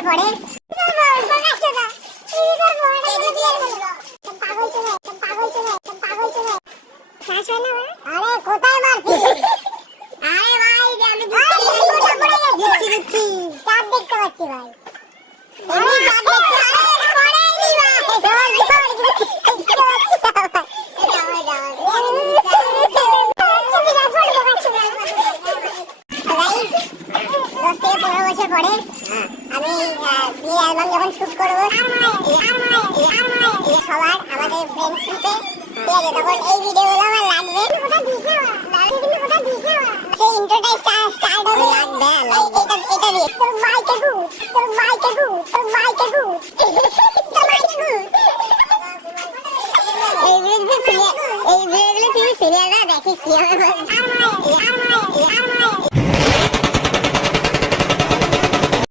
বসে পড়ে। আরে কোথায় মারছিস? আরে ভাই আমি দিচ্ছি চাপ দেখতে পাচ্ছি ভাই। আমি চাপ দেখছি। আরে পড়েনি ভাই। পরে আমি বিয়ের অ্যালবাম যখন শুট করবো সবার আমাদের ফ্রেন্ডশিপে ঠিক আছে, তখন এই ভিডিওগুলো আমার লাগবে। সেই ইন্ট্রোটা স্টার্ট হবে এটা দিয়ে তোর মাইকে গু তোর মাইকে গু তোর মাইকে গু তোর মাইকে গু। এই ভিডিওগুলো তুই সিরিয়ালটা দেখিস কি হবে।